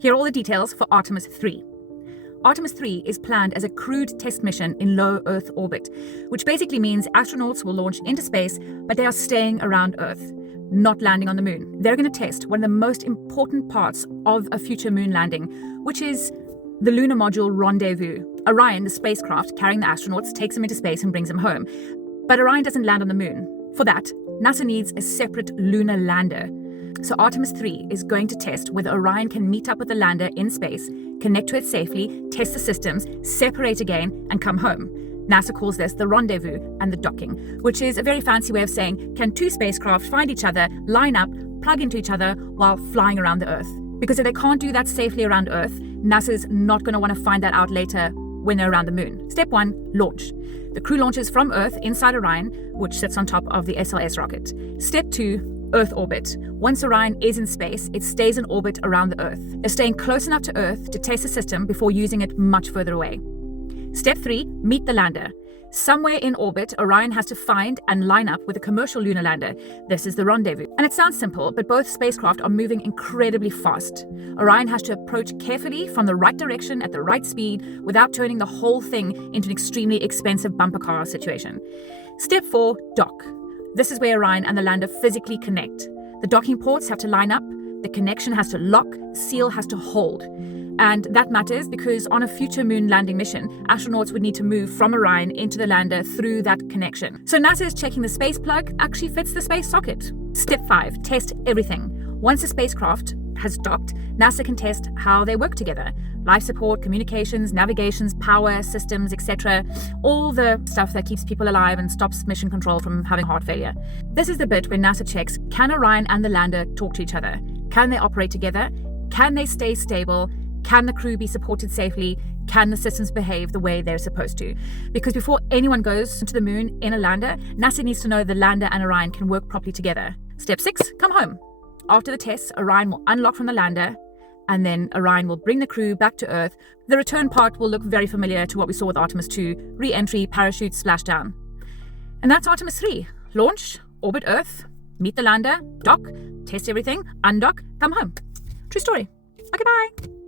Here are all the details for Artemis III. Artemis III is planned as a crewed test mission in low Earth orbit, which basically means astronauts will launch into space, but they are staying around Earth, not landing on the moon. They're going to test one of the most important parts of a future moon landing, which is the lunar module rendezvous. Orion, the spacecraft carrying the astronauts, takes them into space and brings them home. But Orion doesn't land on the moon. For that, NASA needs a separate lunar lander. So Artemis III is going to test whether Orion can meet up with the lander in space, connect to it safely, test the systems, separate again, and come home. NASA calls this the rendezvous and the docking, which is a very fancy way of saying, can two spacecraft find each other, line up, plug into each other while flying around the Earth? Because if they can't do that safely around Earth, NASA's not going to want to find that out later when they're around the moon. Step 1, launch. The crew launches from Earth inside Orion, which sits on top of the SLS rocket. Step 2, Earth orbit. Once Orion is in space, it stays in orbit around the Earth. They're staying close enough to Earth to test the system before using it much further away. Step 3, meet the lander. Somewhere in orbit, Orion has to find and line up with a commercial lunar lander. This is the rendezvous. And it sounds simple, but both spacecraft are moving incredibly fast. Orion has to approach carefully from the right direction at the right speed without turning the whole thing into an extremely expensive bumper car situation. Step 4, dock. This is where Orion and the lander physically connect. The docking ports have to line up, the connection has to lock, the seal has to hold. And that matters because on a future moon landing mission, astronauts would need to move from Orion into the lander through that connection. So NASA is checking the space plug actually fits the space socket. Step 5, test everything. Once the spacecraft has docked, NASA can test how they work together. Life support, communications, navigations, power, systems, etc. All the stuff that keeps people alive and stops mission control from having heart failure. This is the bit where NASA checks, can Orion and the lander talk to each other? Can they operate together? Can they stay stable? Can the crew be supported safely? Can the systems behave the way they're supposed to? Because before anyone goes to the moon in a lander, NASA needs to know the lander and Orion can work properly together. Step 6, come home. After the tests, Orion will unlock from the lander, and then Orion will bring the crew back to Earth. The return part will look very familiar to what we saw with Artemis II, re-entry, parachute, splashdown. And that's Artemis III. Launch, orbit Earth, meet the lander, dock, test everything, undock, come home. True story. Okay, bye.